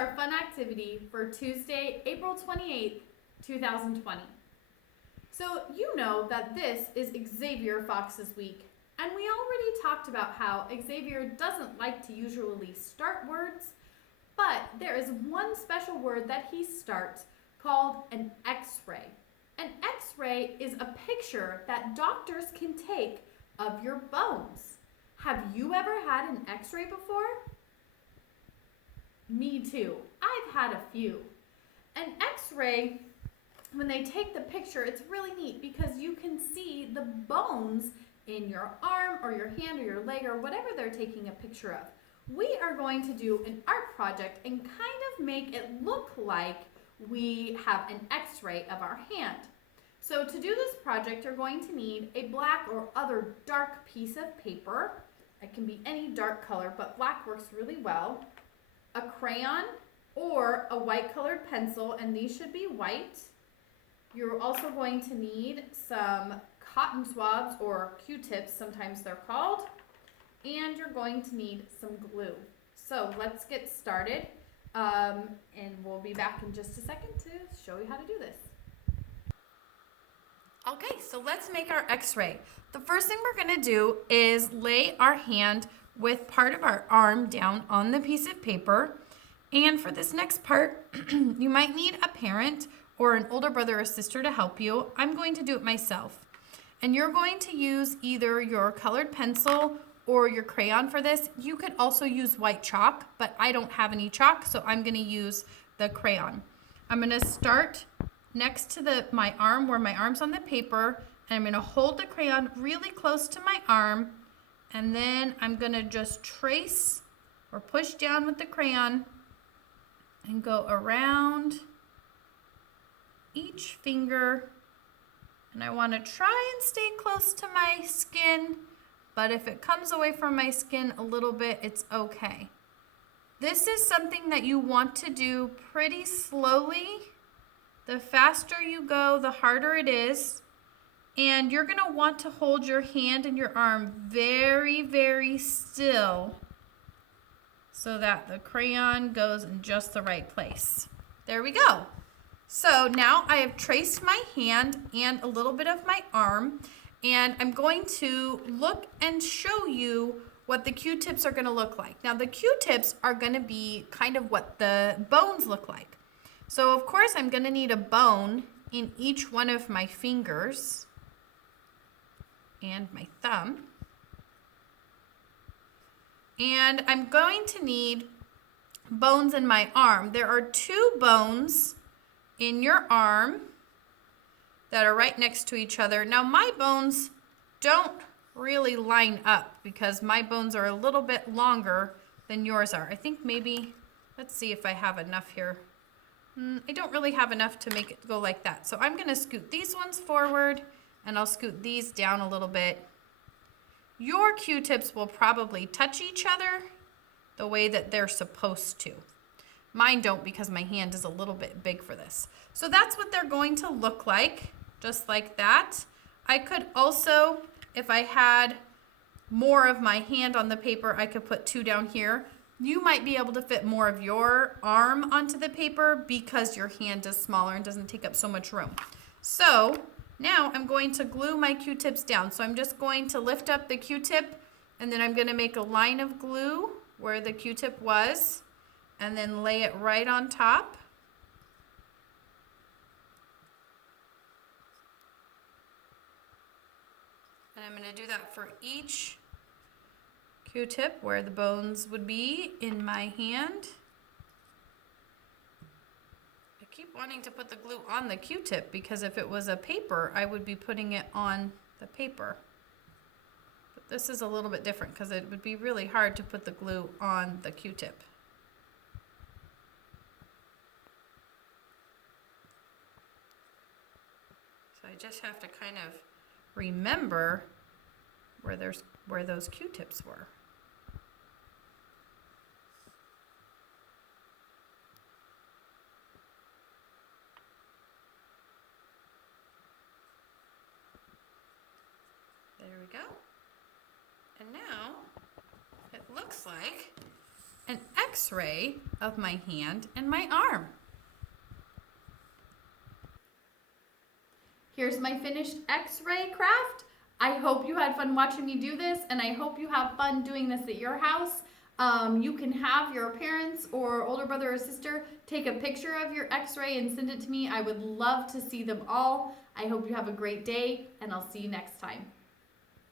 our fun activity for Tuesday, April 28th, 2020. So you know that this is Xavier Fox's week, and we already talked about how Xavier doesn't like to usually start words, but there is one special word that he starts called an X-ray. An X-ray is a picture that doctors can take of your bones. Have you ever had an X-ray before? Me too. I've had a few. An X-ray, when they take the picture, it's really neat because you can see the bones in your arm or your hand or your leg or whatever they're taking a picture of. We are going to do an art project and kind of make it look like we have an X-ray of our hand. So to do this project, you're going to need a black or other dark piece of paper. It can be any dark color, but black works really well. A crayon or a white colored pencil, and these should be white. You're also going to need some cotton swabs or Q-tips, sometimes they're called, and you're going to need some glue. So let's get started, and we'll be back in just a second to show you how to do this. Okay, so let's make our X-ray. The first thing we're gonna do is lay our hand with part of our arm down on the piece of paper. And for this next part, you might need a parent or an older brother or sister to help you. I'm going to do it myself. And you're going to use either your colored pencil or your crayon for this. You could also use white chalk, but I don't have any chalk, so I'm gonna use the crayon. I'm gonna start next to my arm where my arm's on the paper, and I'm gonna hold the crayon really close to my arm, and then I'm gonna just trace or push down with the crayon and go around each finger. And I wanna try and stay close to my skin, but if it comes away from my skin a little bit, it's okay. This is something that you want to do pretty slowly. The faster you go, the harder it is. And you're gonna want to hold your hand and your arm very, very still so that the crayon goes in just the right place. There we go. So now I have traced my hand and a little bit of my arm, and I'm going to look and show you what the Q-tips are gonna look like. Now the Q-tips are gonna be kind of what the bones look like. So of course I'm gonna need a bone in each one of my fingers and my thumb. And I'm going to need bones in my arm. There are 2 bones in your arm that are right next to each other. Now my bones don't really line up because my bones are a little bit longer than yours are. I think maybe, let's see if I have enough here. I don't really have enough to make it go like that. So I'm gonna scoot these ones forward and I'll scoot these down a little bit. Your Q-tips will probably touch each other the way that they're supposed to. Mine don't because my hand is a little bit big for this. So that's what they're going to look like, just like that. I could also, if I had more of my hand on the paper, I could put 2 down here. You might be able to fit more of your arm onto the paper because your hand is smaller and doesn't take up so much room. So now I'm going to glue my Q-tips down. So I'm just going to lift up the Q-tip, and then I'm gonna make a line of glue where the Q-tip was, and then lay it right on top. And I'm gonna do that for each Q-tip where the bones would be in my hand. I keep wanting to put the glue on the Q-tip because if it was a paper, I would be putting it on the paper. But this is a little bit different because it would be really hard to put the glue on the Q-tip. So I just have to kind of remember where those Q-tips were. There we go. And now it looks like an x-ray of my hand and my arm. Here's my finished x-ray craft. I hope you had fun watching me do this, and I hope you have fun doing this at your house. You can have your parents or older brother or sister take a picture of your x-ray and send it to me. I would love to see them all. I hope you have a great day, and I'll see you next time.